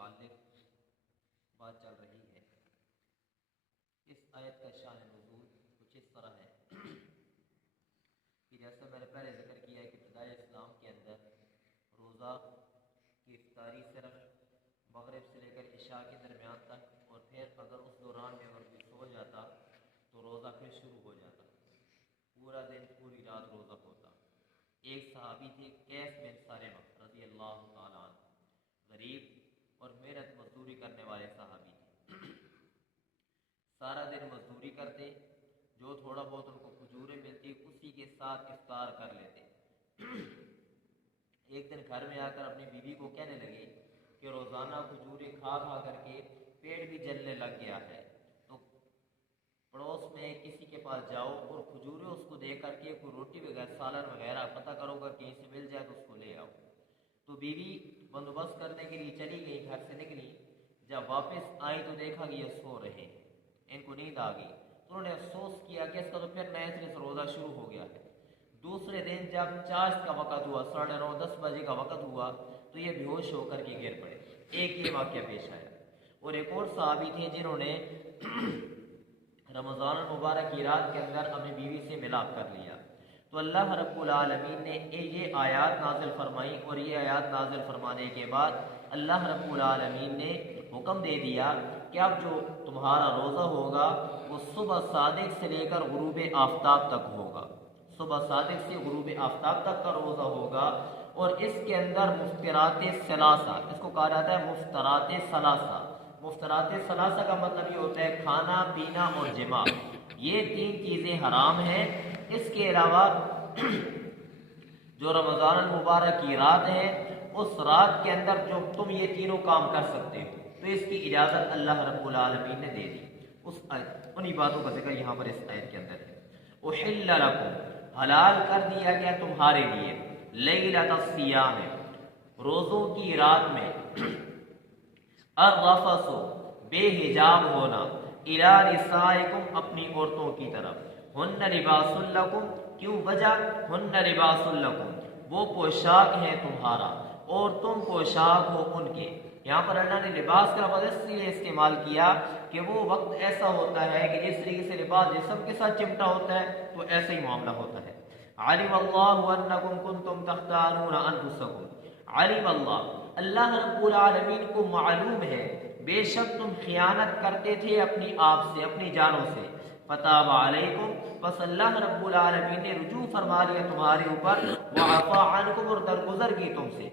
متعلق بات چل رہی ہے۔ اس آیت کا شان نزول کچھ اس طرح ہے کہ جیسے میں نے پہلے ذکر کیا ہے کہ ابتدائی اسلام کے اندر روزہ کی افطاری صرف مغرب سے لے کر عشاء کے درمیان تک، اور پھر اگر اس دوران میں اگر کوئی سو جاتا تو روزہ پھر شروع ہو جاتا، پورا دن پوری رات روزہ ہوتا۔ ایک صحابی تھے قیس بن سالمہ رضی اللہ تعالیٰ عنہ، غریب اور محنت مزدوری کرنے والے صحابی تھے۔ سارا دن مزدوری کرتے، جو تھوڑا بہت ان کو کھجوریں ملتی اسی کے ساتھ افطار کر لیتے۔ ایک دن گھر میں آ کر اپنی بیوی کو کہنے لگے کہ روزانہ کھجوریں کھا کھا کر کے پیٹ بھی جلنے لگ گیا ہے، تو پڑوس میں کسی کے پاس جاؤ اور کھجوریں اس کو دے کر کے کوئی روٹی وغیرہ سالن وغیرہ پتہ کرو گا کہیں سے مل جائے تو اس کو لے آؤ۔ تو بیوی بندوبست کرنے کے لیے چلی گئی، گھر سے نکلی، جب واپس آئی تو دیکھا کہ یہ سو رہے، ان کو نیند آ گئی، تو انہوں نے افسوس کیا کہ اس کا تو پھر نئے سرے سے روزہ شروع ہو گیا ہے۔ دوسرے دن جب چاشت کا وقت ہوا، 9:30 10 بجے کا وقت ہوا، تو یہ بے ہوش ہو کر کے گر پڑے۔ ایک یہ واقعہ پیش آیا۔ اور ایک اور صحابی تھے جنہوں نے رمضان المبارک کی رات کے اندر اپنی بیوی سے ملاپ کر لیا، تو اللہ رب العالمین نے یہ آیات نازل فرمائی، اور یہ آیات نازل فرمانے کے بعد اللہ رب العالمین نے حکم دے دیا کہ اب جو تمہارا روزہ ہوگا وہ صبح صادق سے لے کر غروب آفتاب تک ہوگا، صبح صادق سے غروب آفتاب تک کا روزہ ہوگا۔ اور اس کے اندر مفطرات ثلاثہ، اس کو کہا جاتا ہے مفطرات ثلاثہ۔ مفطرات ثلاثہ کا مطلب یہ ہوتا ہے کھانا پینا اور جماع، یہ 3 چیزیں حرام ہیں۔ اس کے علاوہ جو رمضان المبارک کی رات ہے، اس رات کے اندر جو تم یہ تینوں کام کر سکتے ہو، تو اس کی اجازت اللہ رب العالمین نے دے دی۔ انہی باتوں کا ذکر یہاں پر اس آیت کے اندر ہے۔ احل لکم، حلال کر دیا گیا تمہارے لیے، لیلۃ الصیام، روزوں کی رات میں، الرفث، بے حجاب ہونا، الی نسائکم، اپنی عورتوں کی طرف، ہن لباس لکم، کیوں وجہ، ہن لباس لکم، وہ پوشاک ہے تمہارا اور تم پوشاک ہو ان کے۔ یہاں پر اللہ نے لباس کا لفظ اس لیے استعمال کیا کہ وہ وقت ایسا ہوتا ہے کہ جس طریقے سے لباس جسم کے ساتھ چمٹا ہوتا ہے تو ایسا ہی معاملہ ہوتا ہے۔ علم اللہ انکم کنتم تختارون انفسکم، علم اللہ، اللہ رب العالمین کو معلوم ہے بے شک تم خیانت کرتے تھے اپنی آپ سے، اپنی جانوں سے۔ فتاب علیکم، بس اللہ رب العالمین نے رجوع فرما لیا تمہارے اوپر، وعفا عنکم، اور درگزر کی تم سے۔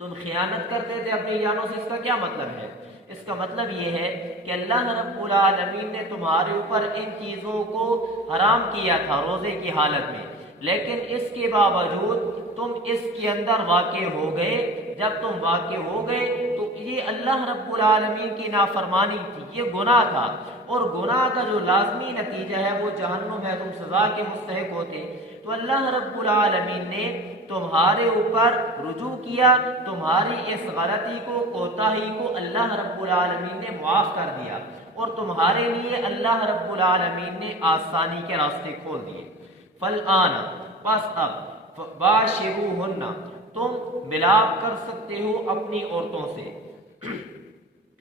تم خیانت کرتے تھے اپنی جانوں سے، اس کا کیا مطلب ہے؟ اس کا مطلب یہ ہے کہ اللہ رب العالمین نے تمہارے اوپر ان چیزوں کو حرام کیا تھا روزے کی حالت میں، لیکن اس کے باوجود تم اس کے اندر واقع ہو گئے۔ جب تم واقع ہو گئے تو یہ اللہ رب العالمین کی نافرمانی تھی، یہ گناہ تھا، اور گناہ کا جو لازمی نتیجہ ہے وہ جہنم ہے، تم سزا کے مستحق ہوتے۔ تو اللہ رب العالمین نے تمہارے اوپر رجوع کیا، تمہاری اس غلطی کو، کوتاہی کو اللہ رب العالمین نے معاف کر دیا، اور تمہارے لیے اللہ رب العالمین نے آسانی کے راستے کھول دیے۔ فالآن، پس اب، باشروہن، تم ملاپ کر سکتے ہو اپنی عورتوں سے،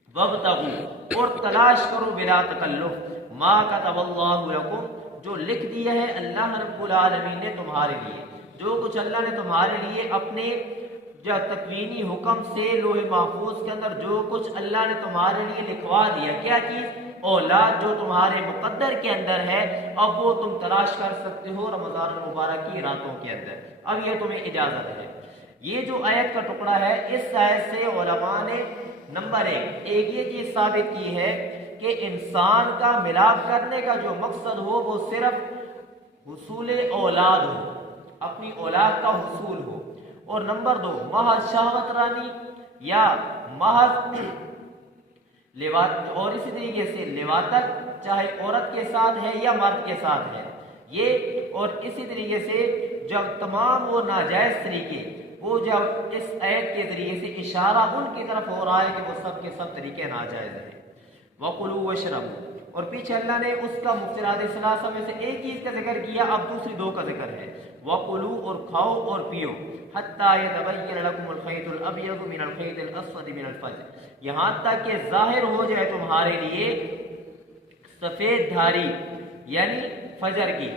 وابتغوا، اور تلاش کرو، بلا تکلف، ما کتب اللہ لکم، جو لکھ دیا ہے اللہ رب العالمین نے تمہارے لیے، جو کچھ اللہ نے تمہارے لیے اپنے جو تکوینی حکم سے لوح محفوظ کے اندر جو کچھ اللہ نے تمہارے لیے لکھوا دیا، کیا چیز؟ اولاد جو تمہارے مقدر کے اندر ہے، اب وہ تم تلاش کر سکتے ہو رمضان المبارک کی راتوں کے اندر، اب یہ تمہیں اجازت ہے۔ یہ جو آیت کا ٹکڑا ہے، اس آیت سے علماء نے نمبر ایک یہ چیز ثابت کی ہے کہ انسان کا ملاپ کرنے کا جو مقصد ہو وہ صرف حصول اولاد ہو، اپنی اولاد کا حصول ہو، اور نمبر 2 محض شہوت رانی یا محض اور اسی طریقے سے لواطت، چاہے عورت کے ساتھ ہے یا مرد کے ساتھ ہے یہ، اور اسی طریقے سے جب تمام وہ ناجائز طریقے، وہ جب اس آیت کے ذریعے سے اشارہ ان کی طرف ہو رہا ہے کہ وہ سب کے سب طریقے ناجائز ہیں۔ وَقُلُوا وَاشْرَبُوا، اور پیچھے اللہ نے اس کا مفترات ثلاثہ میں سے ایک چیز کا ذکر کیا، اب دوسری دو کا ذکر ہے، وَقُلُوا، اور کھاؤ اور پیو، حَتَّى يَتَبَيَّنَ لَكُمُ الْخَيْطُ الْأَبْيَضُ مِنَ الْخَيْطِ الْأَسْوَدِ مِنَ الْفَجْرِ، یہاں تک کہ ظاہر ہو جائے تمہارے لیے سفید دھاری یعنی فجر کی،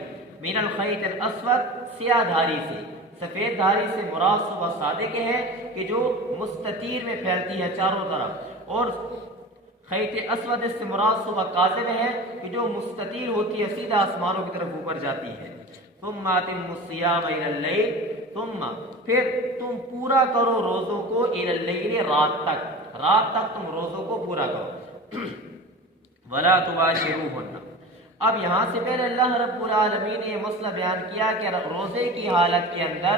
من الخیط الاسود، سیاہ دھاری سے، سفید دھاری سے مراد صبح صادق ہے کہ جو مستطیر میں پھیلتی ہے چاروں طرف، اور خیط اسود اس سے مراد صبح کاذب ہے کہ جو مستطیر ہوتی ہے سیدھا آسمانوں کی طرف اوپر جاتی ہے۔ ثم اتموا الصیام الی اللیل، ثم پھر تم پورا کرو روزوں کو، الی اللیل، رات تک، رات تک تم روزوں کو پورا کرو، ولا تباشروہن۔ اب یہاں سے پہلے اللہ رب العالمین نے یہ مسئلہ بیان کیا کہ روزے کی حالت کے اندر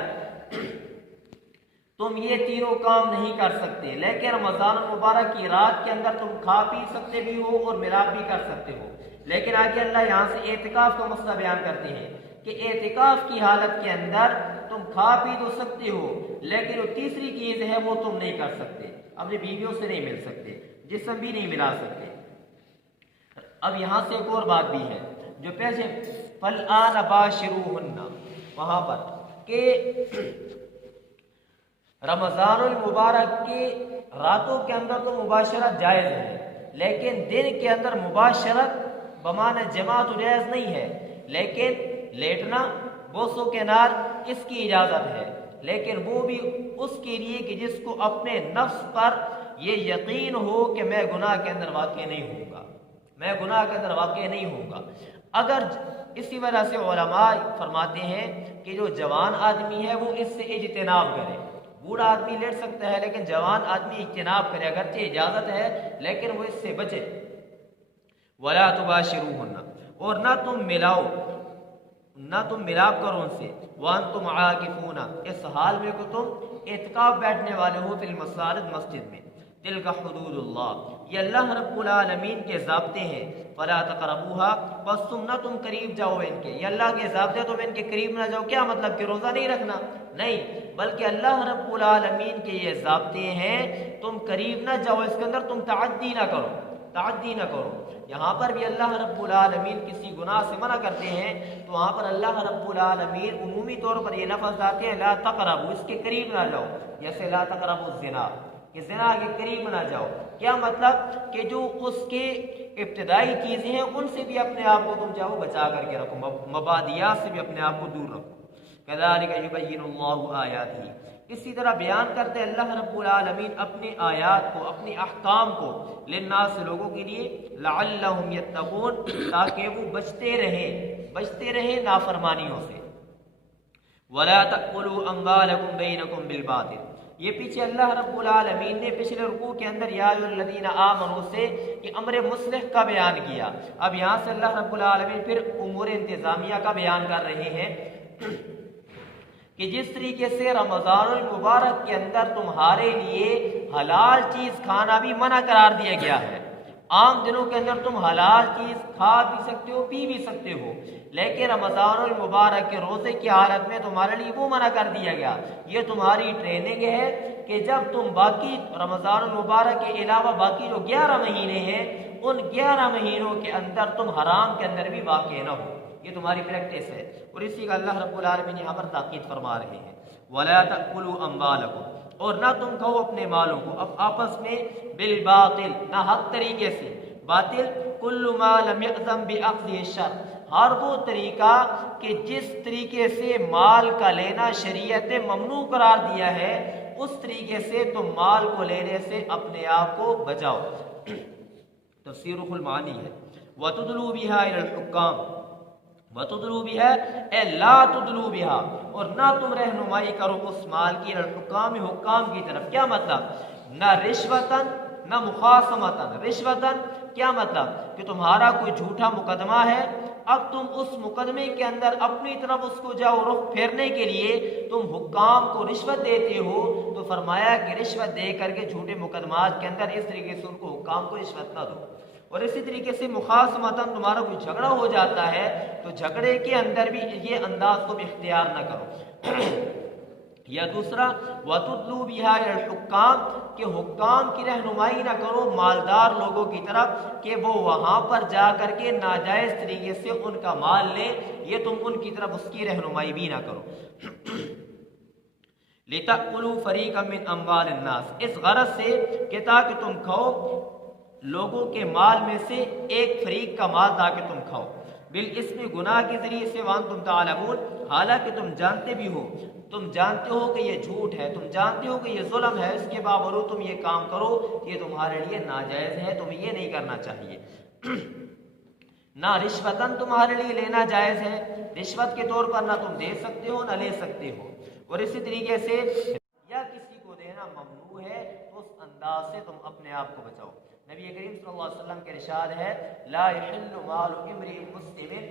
تم یہ تینوں کام نہیں کر سکتے، لیکن رمضان المبارک کی رات کے اندر تم کھا پی سکتے بھی ہو اور ملاپ بھی کر سکتے ہو۔ لیکن آگے اللہ یہاں سے اعتکاف کا مسئلہ بیان کرتے ہیں کہ اعتکاف کی حالت کے اندر تم کھا پی تو سکتے ہو، لیکن وہ تیسری چیز ہے وہ تم نہیں کر سکتے، اپنی بیویوں سے نہیں مل سکتے، جسم بھی نہیں ملا سکتے۔ اب یہاں سے ایک اور بات بھی ہے جو پہلے فالآن باشروہن، وہاں پر کہ رمضان المبارک کی راتوں کے اندر تو مباشرت جائز ہے، لیکن دن کے اندر مباشرت بمعنی جماع تو جائز نہیں ہے، لیکن لیٹنا بوسو کے نار اس کی اجازت ہے، لیکن وہ بھی اس کے لیے کہ جس کو اپنے نفس پر یہ یقین ہو کہ میں گناہ کے اندر واقع نہیں ہوں گا، میں گناہ کے اندر واقع نہیں ہوں گا۔ اگر اسی وجہ سے علماء فرماتے ہیں کہ جو جوان آدمی ہے وہ اس سے اجتناب کرے، بوڑھا آدمی لیٹ سکتا ہے لیکن جوان آدمی اجتناب کرے، اگرچہ اجازت ہے لیکن وہ اس سے بچے۔ ولا تباشروہن، اور نہ تم ملاؤ، نہ تم ملاپ کرو ان سے، وانتم عاکفون، اس حال میں کہ تم اعتکاف بیٹھنے والے ہو، فی المساجد، مسجد میں، تلک حدود اللہ، یہ اللہ رب العالمین کے ضابطے ہیں، فلا تقربوها، بس تم نہ تم قریب جاؤ ان کے، یہ اللہ کے ضابطے تم ان کے قریب نہ جاؤ، کیا مطلب کہ روزہ نہیں رکھنا؟ نہیں، بلکہ اللہ رب العالمین کے یہ ضابطے ہیں، تم قریب نہ جاؤ، اس کے اندر تم تعدی نہ کرو، تعدی نہ کرو۔ یہاں پر بھی اللہ رب العالمین کسی گناہ سے منع کرتے ہیں تو وہاں پر اللہ رب العالمین عمومی طور پر یہ لفظ آتے ہیں لا تقربوا، اس کے قریب نہ جاؤ، جیسے لا تقربوا الزنا، کہ زنا کے قریب نہ جاؤ، کیا مطلب کہ جو اس کے ابتدائی چیزیں ہیں ان سے بھی اپنے آپ کو تم چاہو بچا کر کے رکھو، مبادیات سے بھی اپنے آپ کو دور رکھو۔ کذالک یبین اللہ آیاتہ، اسی طرح بیان کرتے اللہ رب العالمین اپنے آیات کو، اپنے احکام کو، للناس، لوگوں کے لیے، لعلہم یتقون، تاکہ وہ بچتے رہیں نافرمانیوں سے۔ ولا تأکلوا اموالکم بینکم بالباطل، یہ پیچھے اللہ رب العالمین نے پچھلے رکوع کے اندر یا ایھا الذین آمنوا سے یہ امر مصلح کا بیان کیا، اب یہاں سے اللہ رب العالمین پھر امور انتظامیہ کا بیان کر رہے ہیں کہ جس طریقے سے رمضان المبارک کے اندر تمہارے لیے حلال چیز کھانا بھی منع قرار دیا گیا ہے، عام دنوں کے اندر تم حلال چیز کھا بھی سکتے ہو، پی بھی سکتے ہو، لیکن رمضان المبارک کے روزے کی حالت میں تمہارے لیے وہ منع کر دیا گیا۔ یہ تمہاری ٹریننگ ہے کہ جب تم باقی رمضان المبارک کے علاوہ باقی جو 11 مہینے ہیں ان 11 مہینوں کے اندر تم حرام کے اندر بھی واقع نہ ہو، یہ تمہاری پریکٹس ہے، اور اسی کا اللہ رب العالمین یہاں پر تاکید فرما رہے ہیں۔ وَلَا تَأْكُلُوا أَمْوَالَكُمْ، اور نہ تم کھاؤ اپنے مالوں کو، اب آپس میں، بالباطل، نہ حق طریقے سے، باطل، کل ما لم یأذن بأخذہ الشرع، ہر وہ طریقہ کہ جس طریقے سے مال کا لینا شریعت نے ممنوع قرار دیا ہے اس طریقے سے تم مال کو لینے سے اپنے آپ کو بچاؤ۔ تفسیر روح المعانی ہے، وَتُدْلُوا بِهَا إِلَى الْحُكَّامِ، وَتُدْلُوا بِهَا اے لا تُدْلُوا بِهَا، اور نہ تم رہنمائی کرو اس مال کی، الحکام، حکام کی طرف، کیا مطلب؟ نہ رشوتاً نہ مخاصمتاً، رشوتاً کیا مطلب کہ تمہارا کوئی جھوٹا مقدمہ ہے، اب تم اس مقدمے کے اندر اپنی طرف اس کو جاؤ رخ پھیرنے کے لیے تم حکام کو رشوت دیتے ہو، تو فرمایا کہ رشوت دے کر کے جھوٹے مقدمات کے اندر اس طریقے سے ان کو حکام کو رشوت نہ دو۔ اور اسی طریقے سے مخاصمتاً تمہارا کوئی جھگڑا ہو جاتا ہے تو جھگڑے کے اندر بھی یہ انداز کو بھی اختیار نہ کرو۔ یا دوسرا وَتُدْلُوا بِهَا الْحُكَّامِ کہ حکام کی رہنمائی نہ کرو مالدار لوگوں کی طرف کہ وہ وہاں پر جا کر کے ناجائز طریقے سے ان کا مال لیں، یہ تم ان کی طرف اس کی رہنمائی بھی نہ کرو۔ لِتَأْكُلُوا فَرِيقًا مِّنْ أَمْوَالِ النَّاسِ اس غرض سے کہ تاکہ تم کھاؤ لوگوں کے مال میں سے ایک فریق کا مال تاکہ تم کھاؤ، بالاسم گناہ کے ذریعے سے، وانتم تعلمون حالانکہ تم جانتے بھی ہو، تم جانتے ہو کہ یہ جھوٹ ہے، تم جانتے ہو کہ یہ ظلم ہے، اس کے باوجود تم یہ کام کرو، یہ تمہارے لیے ناجائز ہے، تمہیں یہ نہیں کرنا چاہیے۔ نہ رشوتاً تمہارے لیے لینا جائز ہے، رشوت کے طور پر نہ تم دے سکتے ہو نہ لے سکتے ہو، اور اسی طریقے سے یا کسی کو دینا ممنوع ہے تو اس انداز سے تم اپنے آپ کو بچاؤ۔ نبی کریم صلی اللہ علیہ وسلم کے ارشاد ہے لا یحل مال امرئ مسلم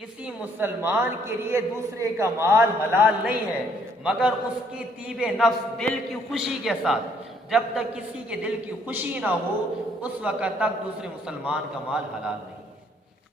کسی مسلمان کے لیے دوسرے کا مال حلال نہیں ہے مگر اس کی طیب نفس دل کی خوشی کے ساتھ، جب تک کسی کے دل کی خوشی نہ ہو اس وقت تک دوسرے مسلمان کا مال حلال نہیں۔